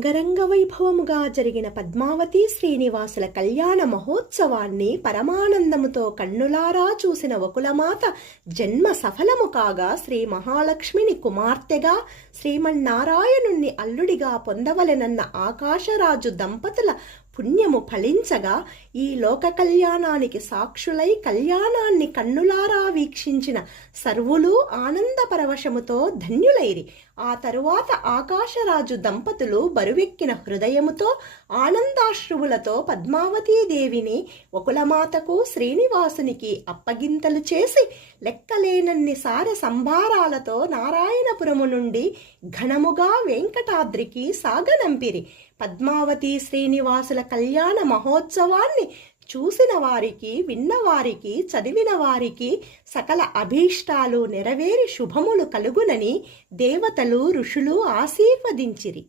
అంగరంగ వైభవముగా జరిగిన పద్మావతి శ్రీనివాసుల కళ్యాణ మహోత్సవాన్ని పరమానందముతో కన్నులారా చూసిన వకులమాత జన్మ సఫలము కాగా శ్రీ మహాలక్ష్మిని కుమార్తెగా శ్రీమన్నారాయణుణ్ణి అల్లుడిగా పొందవలెనన్న ఆకాశరాజు దంపతుల పుణ్యము ఫలించగా ఈ లోక కళ్యాణానికి సాక్షులై కళ్యాణాన్ని కన్నులారా వీక్షించిన సర్వులు ఆనంద పరవశముతో ధన్యులైరి. ఆ తరువాత ఆకాశరాజు దంపతులు బరువెక్కిన హృదయముతో ఆనందాశ్రువులతో పద్మావతీదేవిని వకులమాతకు శ్రీనివాసునికి అప్పగింతలు చేసి లెక్కలేనన్ని సార సంభారాలతో నారాయణపురము నుండి ఘనముగా వెంకటాద్రికి సాగనంపిరి. పద్మావతి శ్రీనివాసుల కళ్యాణ మహోత్సవాన్ని చూసిన వారికి, విన్నవారికి, చదివిన వారికి సకల అభీష్టాలు నెరవేరి శుభములు కలుగునని దేవతలు, ఋషులు ఆశీర్వదించిరి.